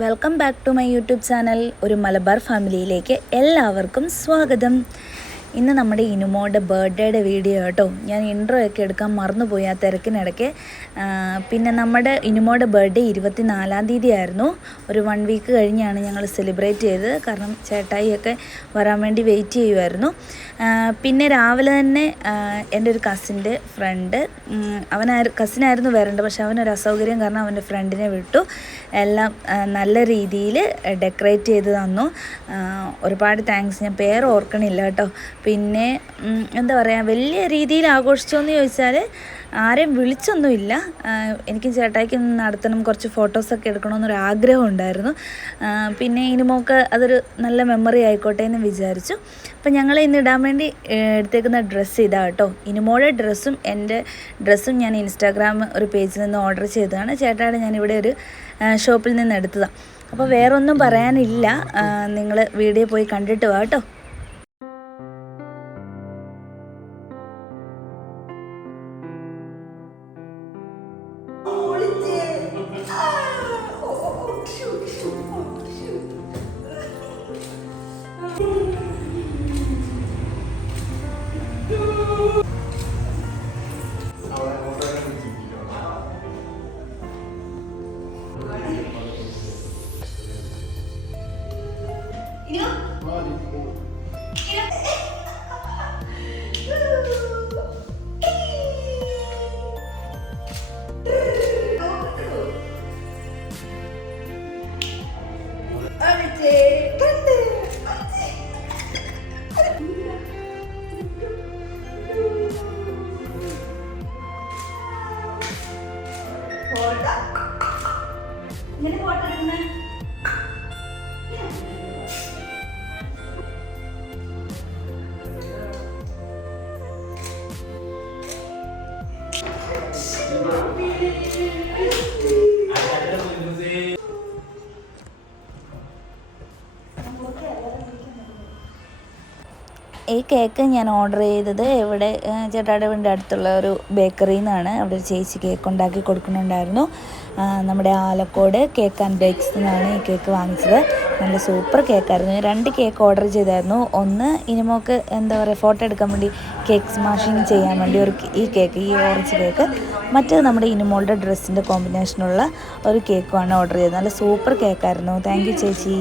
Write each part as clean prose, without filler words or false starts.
Welcome back to my YouTube channel ഒരു മലബാർ ഫാമിലിയിലേക്ക് എല്ലാവർക്കും സ്വാഗതം. ഇന്ന് നമ്മുടെ ഇനുമോയുടെ ബർത്ത്ഡേയുടെ വീഡിയോ കേട്ടോ. ഞാൻ ഇൻട്രോ ഒക്കെ എടുക്കാൻ മറന്നുപോയി ആ തിരക്കിനിടയ്ക്ക്. പിന്നെ നമ്മുടെ ഇനുമോയുടെ ബർത്ത്ഡേ 24-ാം തീയതി ആയിരുന്നു. ഒരു 1 വീക്ക് കഴിഞ്ഞാണ് ഞങ്ങൾ സെലിബ്രേറ്റ് ചെയ്തത്. കാരണം ചേട്ടായിയൊക്കെ വരാൻ വേണ്ടി വെയിറ്റ് ചെയ്യുമായിരുന്നു. പിന്നെ രാവിലെ തന്നെ എൻ്റെ ഒരു കസിൻ്റെ ഫ്രണ്ട്, കസിനായിരുന്നു വരേണ്ടത്, പക്ഷെ അവനൊരു അസൗകര്യം കാരണം അവൻ്റെ ഫ്രണ്ടിനെ വിട്ടു. എല്ലാം നല്ല രീതിയിൽ ഡെക്കറേറ്റ് ചെയ്ത് തന്നു. ഒരുപാട് താങ്ക്സ്. ഞാൻ പേര് ഓർക്കണില്ല കേട്ടോ. പിന്നെ എന്താ പറയുക, വലിയ രീതിയിൽ ആഘോഷിച്ചോന്ന് ചോദിച്ചാൽ ആരെയും വിളിച്ചൊന്നുമില്ല. എനിക്കും ചേട്ടായിക്കും നടത്തണം, കുറച്ച് ഫോട്ടോസൊക്കെ എടുക്കണമെന്നൊരു ആഗ്രഹം ഉണ്ടായിരുന്നു. പിന്നെ ഇനിമോക്ക് അതൊരു നല്ല മെമ്മറി ആയിക്കോട്ടെ എന്ന് വിചാരിച്ചു. അപ്പം ഞങ്ങൾ ഇന്ന് ഇടാൻ വേണ്ടി എടുത്തേക്കുന്ന ഡ്രസ്സ് ഇതാ കേട്ടോ. ഇനിമോയുടെ ഡ്രസ്സും എൻ്റെ ഡ്രസ്സും ഞാൻ ഇൻസ്റ്റാഗ്രാം ഒരു പേജിൽ നിന്ന് ഓർഡർ ചെയ്തതാണ്. ചേട്ടായുടെ ഞാനിവിടെ ഒരു ഷോപ്പിൽ നിന്ന് എടുത്തതാണ്. അപ്പോൾ വേറൊന്നും പറയാനില്ല, നിങ്ങൾ വീഡിയോ പോയി കണ്ടിട്ട് വാ കേട്ടോ. ഇങ്ങനെ ഫോട്ടോ എടുക്കുന്നേ ഈ കേക്ക് ഞാൻ ഓർഡർ ചെയ്തത് ഇവിടെ ചേട്ടായുടെ വീടിൻ്റെ അടുത്തുള്ള ഒരു ബേക്കറിയിൽ നിന്നാണ്. അവിടെ ഒരു ചേച്ചി കേക്ക് ഉണ്ടാക്കി കൊടുക്കുന്നുണ്ടായിരുന്നു. നമ്മുടെ ആലക്കോട് കേക്ക് ആൻഡ് ബേക്സ് നിന്നാണ് ഈ കേക്ക് വാങ്ങിച്ചത്. നല്ല സൂപ്പർ കേക്കായിരുന്നു. 2 കേക്ക് ഓർഡർ ചെയ്തായിരുന്നു. ഒന്ന് ഇനിമോക്ക് എന്താ പറയുക, ഫോട്ടോ എടുക്കാൻ വേണ്ടി കേക്ക് സ്മാഷിങ് ചെയ്യാൻ വേണ്ടി ഈ കേക്ക്, ഈ ഓറഞ്ച് കേക്ക്. മറ്റേത് നമ്മുടെ ഇനിമോളുടെ ഡ്രസ്സിൻ്റെ കോമ്പിനേഷനുള്ള ഒരു കേക്കുമാണ് ഓർഡർ ചെയ്തത്. നല്ല സൂപ്പർ കേക്കായിരുന്നു. താങ്ക് യു ചേച്ചി.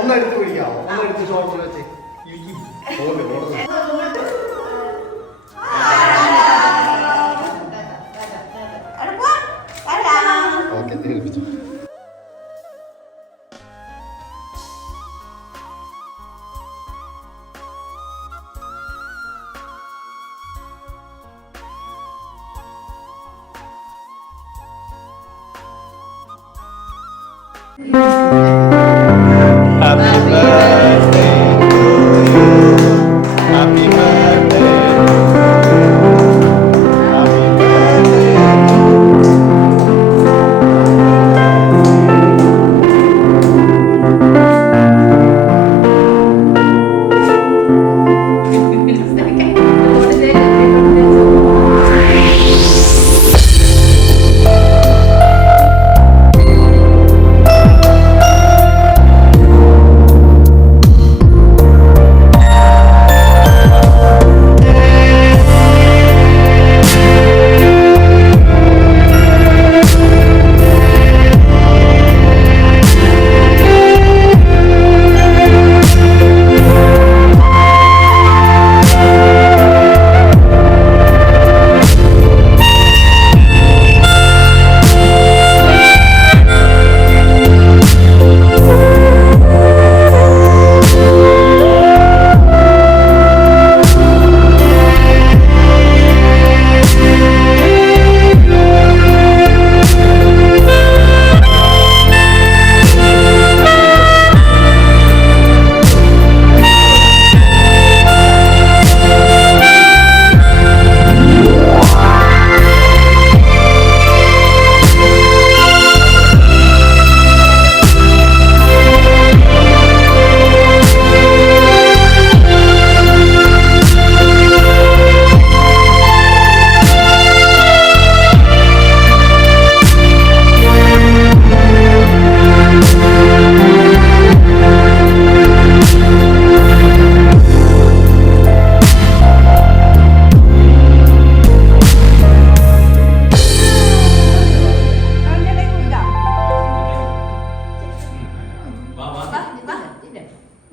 ഒന്നെടുത്ത് പിടിക്കാമോ? ഒന്നെടുത്ത് ഷോർട്ട് വെച്ച് ഓക്കെ ഏൽപ്പിച്ചു. Happy birthday to you. Happy birthday. Happy birthday.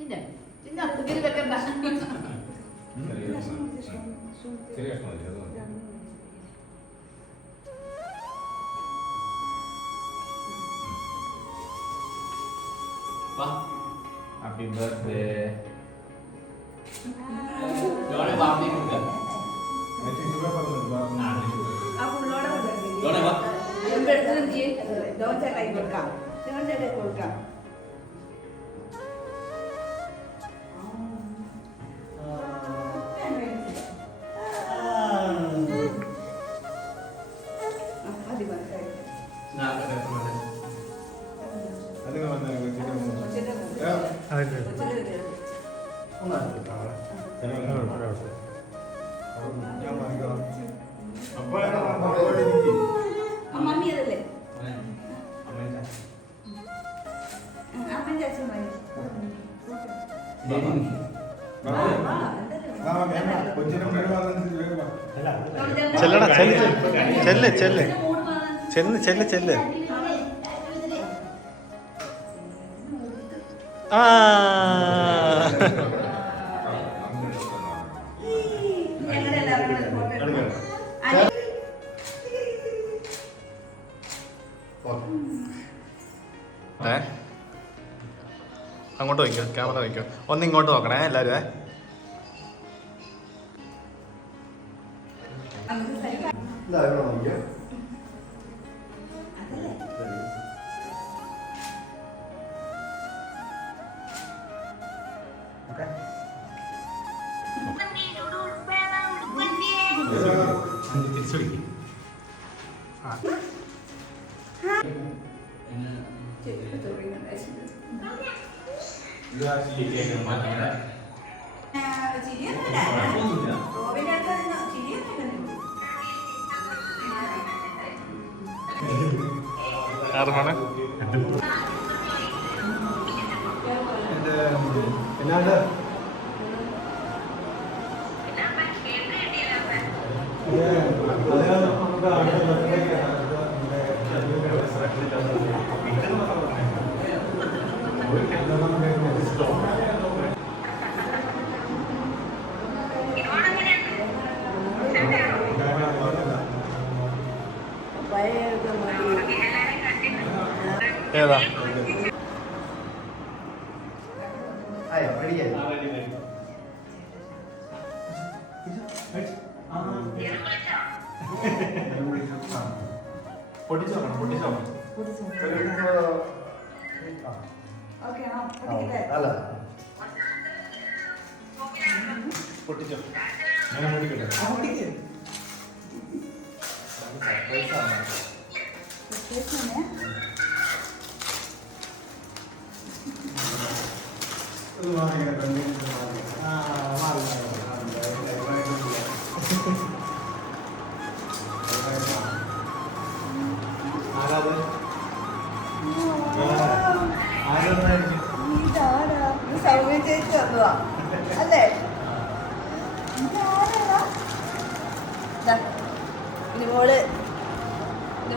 Happy birthday. Jangan babi juga. Nanti juga kalau babi. Jangan apa? Nah, ada teman. Ada nggak mana yang kita mau? Ya. Ada. Enggak. Apa ini? Mami അതല്ലേ ചെല്ലടാ ചെല്ല് ചെല്ല് ചെല്ല് ചെല്ല് ചെല്ല് ആ അങ്ങോട്ട് വയ്ക്കോ camera വയ്ക്കോ ഒന്ന് ഇങ്ങോട്ട് നോക്കണേ എല്ലാവരും തിരിച്ചു വിളിക്കും ആർക്കാണ് എന്നാണ്ട് ഏതാ ആയോ റെഡിയായി പൊട്ടിച്ചോക്കണം പൊട്ടിച്ചോക്കണം അല്ല പൊട്ടിച്ചോ ഞാൻ പൊട്ടിക്കട്ടെ അല്ലേ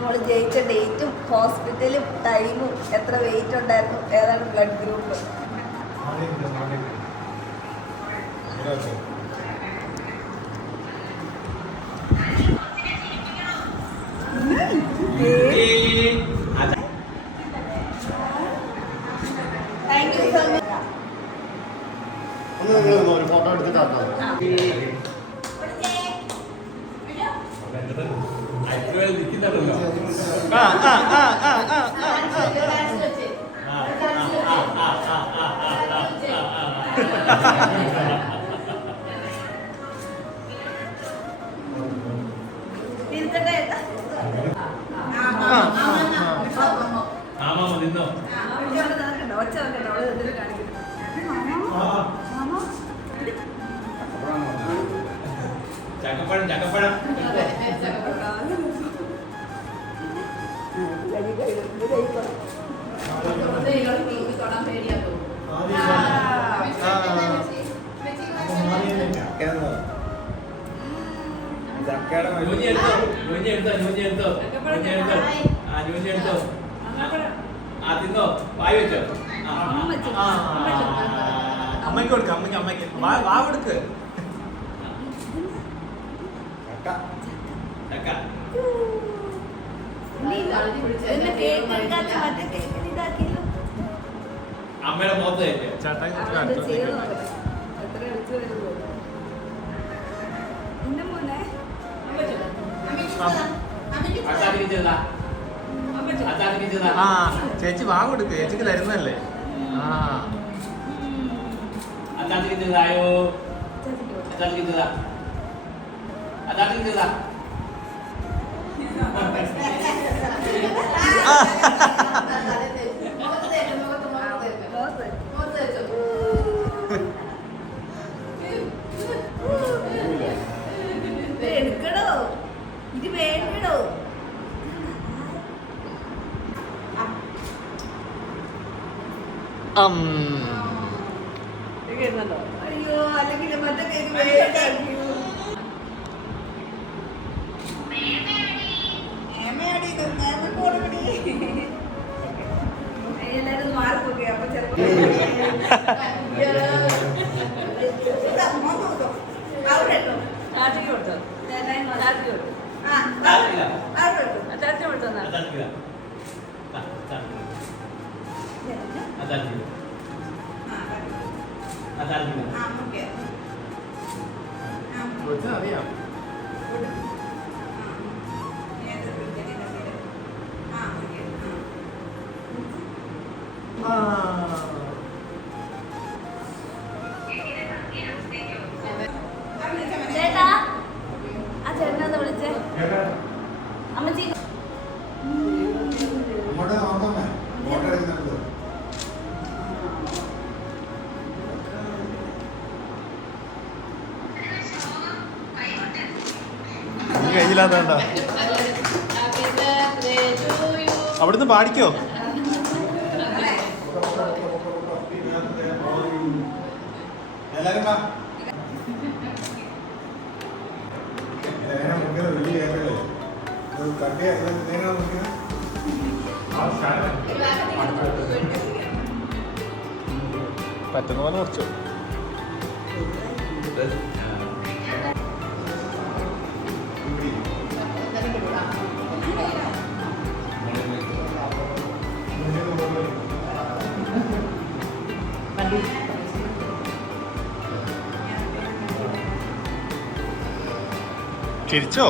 മോള് ജയിച്ച ഡേറ്റും ഹോസ്പിറ്റലും ടൈമും എത്ര വെയിറ്റ് ഉണ്ടായിരുന്നു ഏതാണ് blood group thank you so much ഒരു ഫോട്ടോ എടുത്തിട്ടാണോ ഒച്ച കാണിക്കുന്നു ചക്കപ്പഴം ചക്കപ്പഴം തിന്നോ വായി വെച്ചോ അമ്മയ്ക്ക് കൊടുക്ക, അമ്മയ്ക്ക് വാ കൊടുക്ക്. അമ്മയുടെ മുഖത്ത് ചേട്ടായി ആ ചേച്ചി വാ കൊടുക്ക്, ചേച്ചിക്ക് തരുന്നല്ലേ. ആ എടുക്കണോ ഇത് വേണ്ടോ? അയ്യോ അല്ലെങ്കിൽ മറ്റേ കേക്ക് എല്ലാരും മാർക്കൊക്കെ അപ്പൊ ചെറുപ്പം അവിടെ കൊടുത്തോ അറിയാം. ചേട്ടാ ആ ചേട്ടനെ വിളിച്ചേ അമ്മച്ചി. അങ്ങോട്ട് നോക്കാമേ, ഫോട്ടോ എടുക്കുന്നുണ്ട്. കയ്യിലാത്തോണ്ടാ അവിടുന്ന് പാടിക്കോ. എല്ലാരും വലിയ കട്ടിയ പറ്റുന്ന പോലെ കുറച്ചു. ചിരിച്ചോ?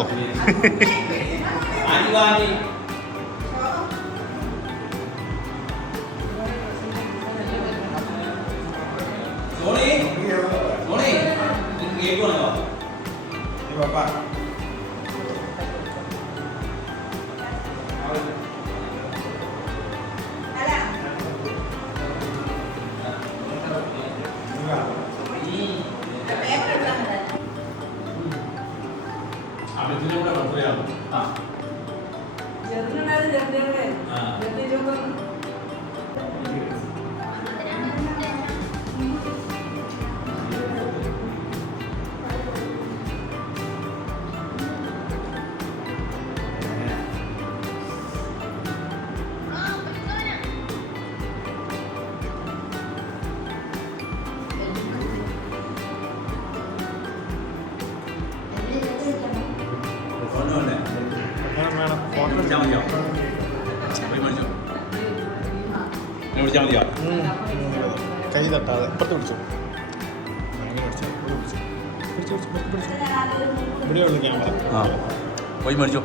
കൈ തട്ടാതെ ഇപ്പുറത്ത് പിടിച്ചു. ഇവിടെ ഉള്ളു ക്യാമറ. പോയി മേടിച്ചോ.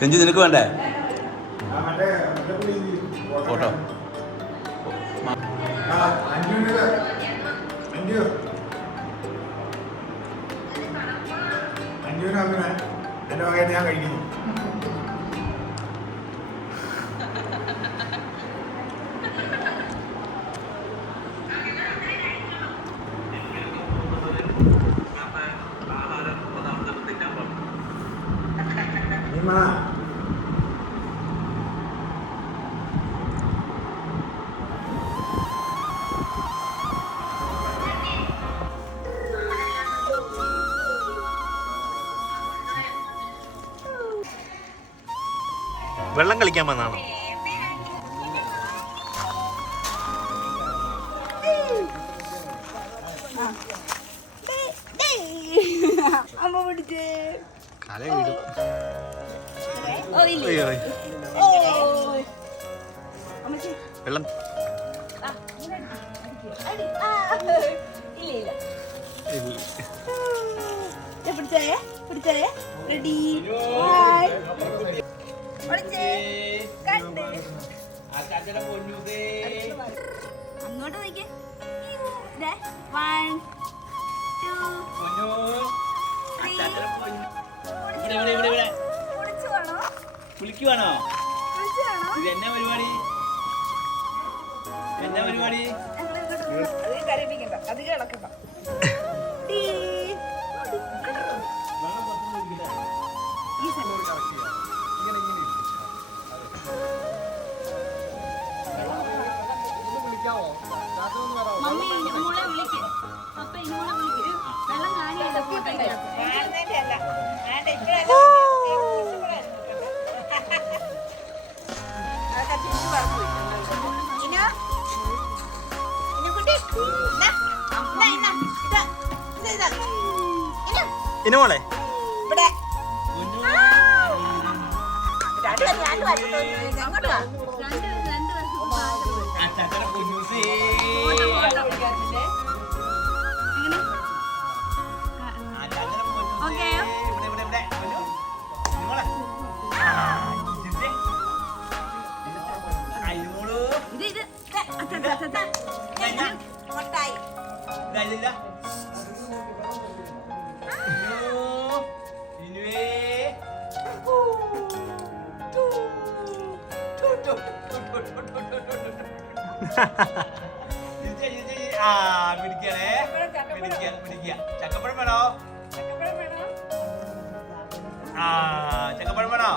സെഞ്ചു നിനക്ക് വേണ്ടേ ഫോട്ടോ? എൻ്റെ വകയായിട്ട് ഞാൻ കഴിക്കുന്നു. വെള്ളം കളിക്കാൻ വന്നാണോ? അമ്മ പിടിച്ചേ. കല വീടും. ഓ ഇല്ല. ഓ അമ്മച്ചി വെള്ളം ഇല്ല ഇല്ല. പിടിച്ചേ പിടിച്ചേ. റെഡി. അങ്ങോട്ട് നോക്കിയേ. 1 2 കുടിച്ചു വേണോ? കുളിക്കുവാണോ? കുടിച്ചു വേണോ? ഇത് എന്നാ പരിപാടി? എന്നാ പരിപാടി? അത് കരയിപ്പിക്കണ്ട, അധികം ഇളക്കണ്ട. മമ്മി ഇനുമോളെ വിളിക്ക്. പപ്പ ഇനുമോളെ വിളിക്ക്. വെള്ളം കാണിയല്ല ഫോട്ടോയ്ക്ക്. ഇനുമോളെ പിടിക്കണേ. ചക്കപ്പഴം വേണോ? ചക്കപ്പഴം വേണോ?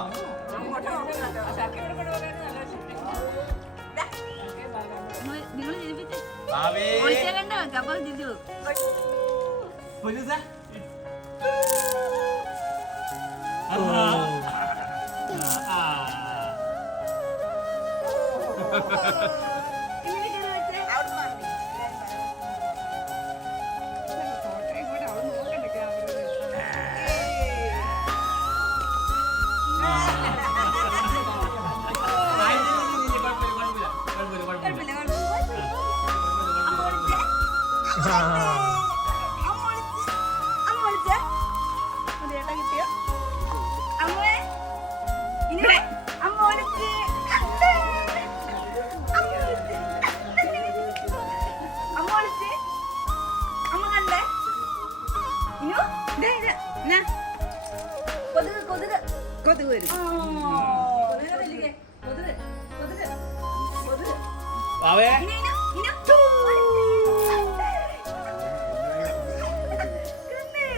കൊതുക് വരും.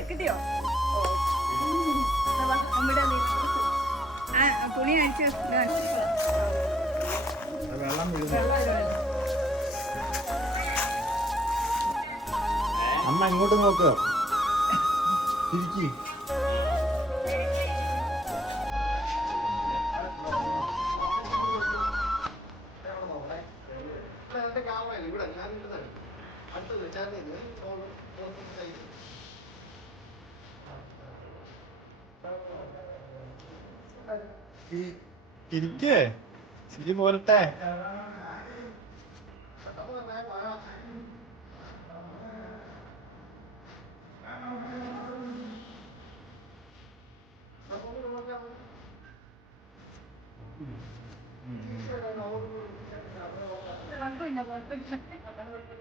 കിട്ടിയോ? തുണി അഴിച്ച് വെള്ളം അമ്മ ഇങ്ങോട്ട് നോക്ക്. തിരിക്കി. ഇരിക്കേ ശരി പോരട്ടെ.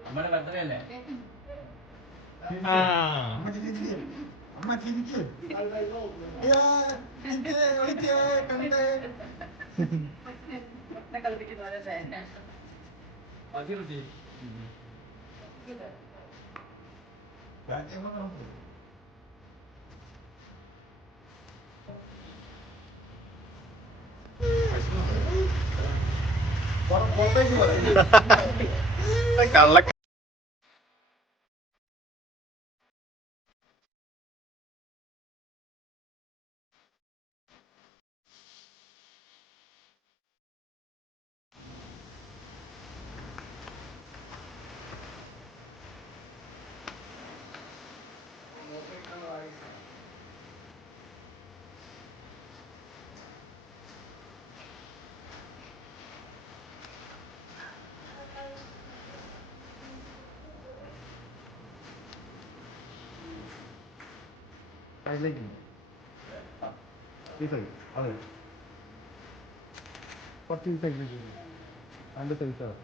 നമ്മുടെ ബർത്ത്ഡേ അല്ലേ? അമ്മ ചിരിക്ക്. കള്ള അതിലേക്ക് ഈ സൈഡ് അതെ കുറച്ച് ഈ സൈഡിലേക്ക് രണ്ട് സൈഡാണ്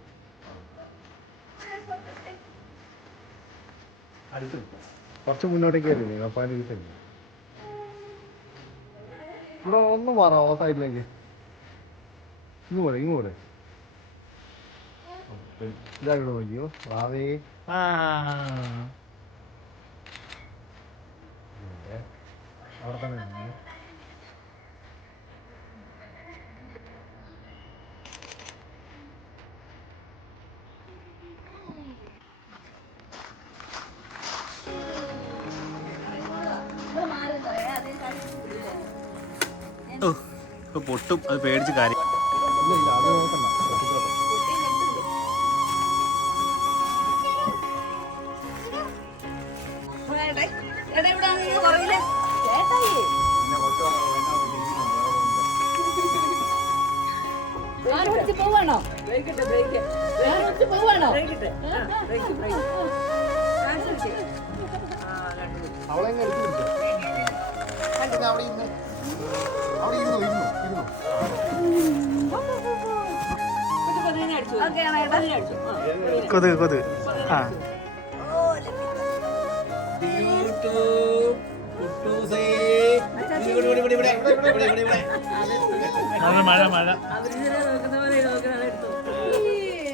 അടുത്ത് കുറച്ച് മുന്നോട്ടേക്ക് വരുന്നില്ലേ അപ്പം ഈ സൈഡ് ഇവിടെ ഒന്ന് മാറാം ആ സൈഡിലേക്ക് ഇങ്ങോട്ട് ഇതായിട്ട് നോക്കിയോ വാവേ അവിടെ തന്നെ ഇരുന്നേ. പൊട്ടും അത് പേടിച്ച് കാര്യം ഇല്ല ഇല്ല അത് നോക്കണ്ട ശ്രദ്ധിച്ചോട്ടെ. പോവാണോ പോവാണോ അവളെ അങ്ങ് എടുത്ത് പിടിച്ചോ. പിന്നെ അവിടെ ഇരുന്ന് ഇരുന്നോ കൊതുക് ആ മഴ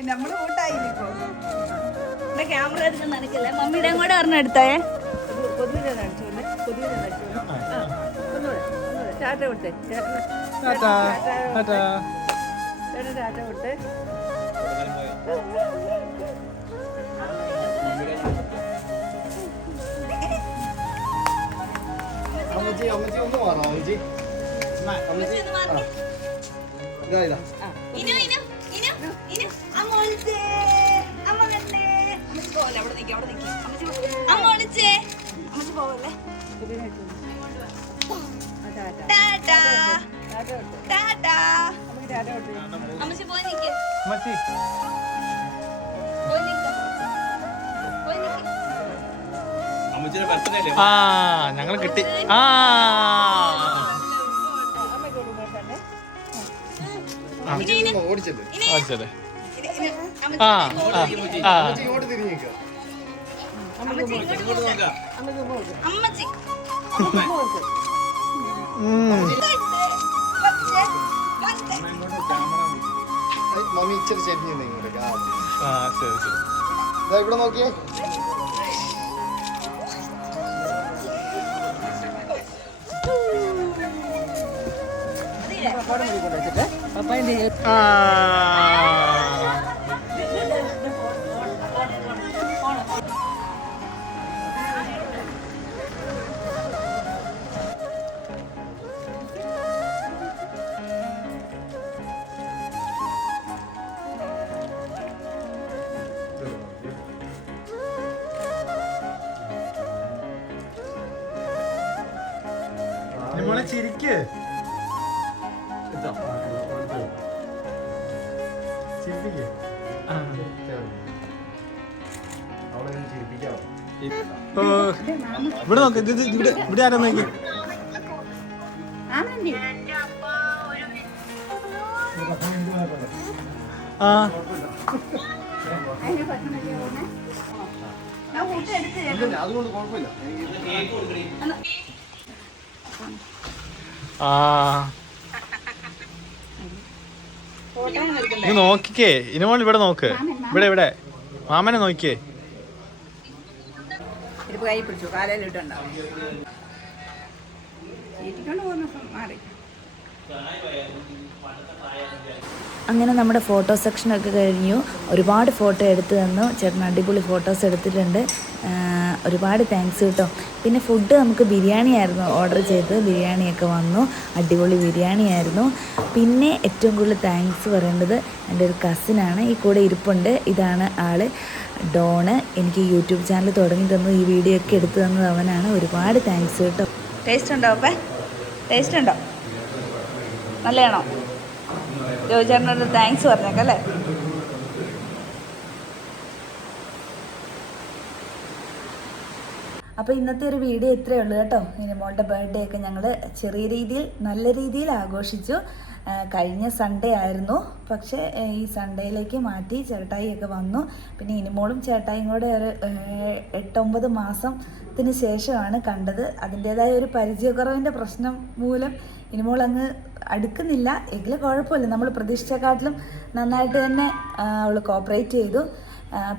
നമ്മള് കൂട്ടായിപ്പോ ക്യാമറ എടുത്ത് നനക്കില്ല മമ്മിയുടെ കൂടെ ഒരെണ്ണം എടുത്തേ ടാറ്റ കൊടുത്തേ ടാറ്റാ ടാറ്റാ ടാറ്റ കൊടുത്തേ അമ്മച്ചി ഒന്ന് മാറാം അമ്മച്ചി ഇതാ മച്ചി അമ്മച്ചിയുടെ ബർത്ത്ഡേ അല്ലേ ആ ഞങ്ങൾ കിട്ടി ആ ഓടിച്ചത് അടിച്ചല്ലേ ആ ആ ആ അമ്മച്ചി ഇങ്ങോട്ട് തിരിഞ്ഞേക്കുക മമ്മി ഇച്ചിരി ചെരിഞ്ഞു ഇങ്ങോട്ടേക്ക് ആ ശരി ശരി ഇതാ ഇവിടെ നോക്കിയേ ആ മോളെ ചിരിക്ക് ചിരിപ്പിക്ക് അവളെ ചിരിപ്പിക്കാവോ ഇവിടെ നോക്ക് ഇവിടെ ആരാ നോക്കി ആ അതുകൊണ്ട് കുഴപ്പമില്ല ആ നീ നോക്കിക്കേ ഇനിമോൾ ഇവിടെ നോക്ക് ഇവിടെ മാമനെ നോക്കിക്കേ കൈ പിടിച്ചു കാലയിലിട്ടുണ്ടാവും ചീറ്റിക്കൊണ്ട് പോകുന്ന മാറി അങ്ങനെ നമ്മുടെ ഫോട്ടോ സെക്ഷനൊക്കെ കഴിഞ്ഞു. ഒരുപാട് ഫോട്ടോ എടുത്തു തന്നു ചേട്ടൻ, അടിപൊളി ഫോട്ടോസ് എടുത്തിട്ടുണ്ട്. ഒരുപാട് താങ്ക്സ് കേട്ടോ. പിന്നെ ഫുഡ് നമുക്ക് ബിരിയാണി ആയിരുന്നു ഓർഡർ ചെയ്തത്. ബിരിയാണിയൊക്കെ വന്നു, അടിപൊളി ബിരിയാണി ആയിരുന്നു. പിന്നെ ഏറ്റവും കൂടുതൽ താങ്ക്സ് പറയേണ്ടത് എൻ്റെ ഒരു കസിനാണ്, ഈ കൂടെ ഇരിപ്പുണ്ട്. ഇതാണ് ആള്, ഡോണ്. എനിക്ക് യൂട്യൂബ് ചാനൽ തുടങ്ങി തന്നു, ഈ വീഡിയോ ഒക്കെ എടുത്തു തന്നത് അവനാണ്. ഒരുപാട് താങ്ക്സ് കേട്ടോ. ടേസ്റ്റ് ഉണ്ടോ അപ്പേ? ടേസ്റ്റ് ഉണ്ടോ? നല്ലതാണോ? ജോയിച്ചേട്ടനോട് താങ്ക്സ് പറഞ്ഞേക്കല്ലേ. അപ്പോൾ ഇന്നത്തെ ഒരു വീഡിയോ ഇത്രയേ ഉള്ളൂ കേട്ടോ. ഇനിമോളുടെ ബർത്ത്ഡേ ഒക്കെ ഞങ്ങൾ ചെറിയ രീതിയിൽ നല്ല രീതിയിൽ ആഘോഷിച്ചു. കഴിഞ്ഞ സൺഡേ ആയിരുന്നു, പക്ഷേ ഈ സൺഡേയിലേക്ക് മാറ്റി. ചേട്ടായിയൊക്കെ വന്നു. പിന്നെ ഇനിമോളും ചേട്ടായിയും കൂടെ ഒരു 8-9 മാസത്തിന് ശേഷമാണ് കണ്ടത്. അതിൻ്റേതായ ഒരു പരിചയക്കുറവിൻ്റെ പ്രശ്നം മൂലം ഇനിമോൾ അങ്ങ് അടുക്കുന്നില്ല. എങ്കിലും കുഴപ്പമില്ല, നമ്മൾ പ്രതീക്ഷിച്ചേക്കാട്ടിലും നന്നായിട്ട് തന്നെ അവൾ കോപ്പറേറ്റ് ചെയ്തു.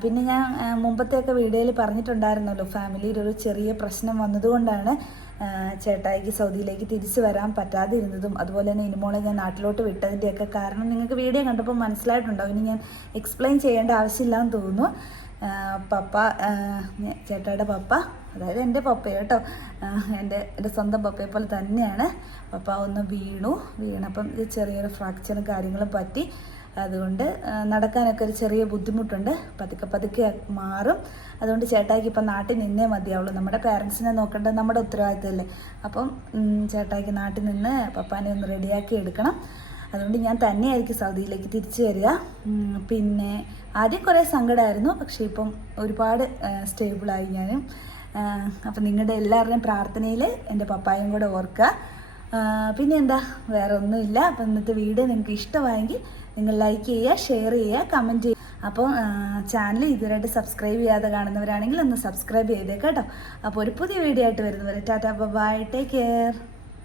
പിന്നെ ഞാൻ മുമ്പത്തെയൊക്കെ വീഡിയോയിൽ പറഞ്ഞിട്ടുണ്ടായിരുന്നല്ലോ, ഫാമിലിയിൽ ഒരു ചെറിയ പ്രശ്നം വന്നതുകൊണ്ടാണ് ചേട്ടായിക്ക് സൗദിയിലേക്ക് തിരിച്ചു വരാൻ പറ്റാതിരുന്നതും അതുപോലെ തന്നെ ഇനിമോളെ ഞാൻ നാട്ടിലോട്ട് വിട്ടതിൻ്റെയൊക്കെ കാരണം നിങ്ങൾക്ക് വീഡിയോ കണ്ടപ്പോൾ മനസ്സിലായിട്ടുണ്ടാവും. ഇനി ഞാൻ എക്സ്പ്ലെയിൻ ചെയ്യേണ്ട ആവശ്യമില്ലാന്ന് തോന്നുന്നു. പപ്പ, ചേട്ടായുടെ പപ്പ, അതായത് എൻ്റെ പപ്പ കേട്ടോ, എൻ്റെ സ്വന്തം പപ്പയെ പോലെ തന്നെയാണ്. പപ്പ ഒന്ന് വീണപ്പം ഇത് ചെറിയൊരു ഫ്രാക്ചറും കാര്യങ്ങളും പറ്റി. അതുകൊണ്ട് നടക്കാനൊക്കെ ഒരു ചെറിയ ബുദ്ധിമുട്ടുണ്ട്. പതുക്കെ മാറും. അതുകൊണ്ട് ചേട്ടായിക്ക് ഇപ്പം നാട്ടിൽ നിന്നേ മതിയാവുള്ളൂ. നമ്മുടെ പാരൻസിനെ നോക്കേണ്ടത് നമ്മുടെ ഉത്തരവാദിത്തമല്ലേ. അപ്പം ചേട്ടായിക്ക് നാട്ടിൽ നിന്ന് പപ്പാനെ ഒന്ന് റെഡിയാക്കി എടുക്കണം. അതുകൊണ്ട് ഞാൻ തന്നെയായിരിക്കും സൗദിയിലേക്ക് തിരിച്ചു വരിക. പിന്നെ ആദ്യം കുറേ സങ്കടമായിരുന്നു, പക്ഷേ ഇപ്പം ഒരുപാട് സ്റ്റേബിളായി ഞാനും. അപ്പം നിങ്ങളുടെ എല്ലാവരുടെയും പ്രാർത്ഥനയിൽ എൻ്റെ പപ്പായും കൂടെ ഓർക്കുക. പിന്നെ എന്താ, വേറെ ഒന്നുമില്ല. അപ്പം ഇന്നത്തെ വീഡിയോ നിങ്ങൾക്ക് ഇഷ്ടമായെങ്കിൽ നിങ്ങൾ ലൈക്ക് ചെയ്യുക, ഷെയർ ചെയ്യുക, കമൻറ്റ് ചെയ്യുക. അപ്പോൾ ചാനൽ ഇതുവരെയായിട്ട് സബ്സ്ക്രൈബ് ചെയ്യാതെ കാണുന്നവരാണെങ്കിൽ ഒന്ന് സബ്സ്ക്രൈബ് ചെയ്തേക്കാം കേട്ടോ. അപ്പോൾ ഒരു പുതിയ വീഡിയോ ആയിട്ട് വരുന്നവരെ ടാറ്റാ ബൈ, ടേക്ക് കെയർ.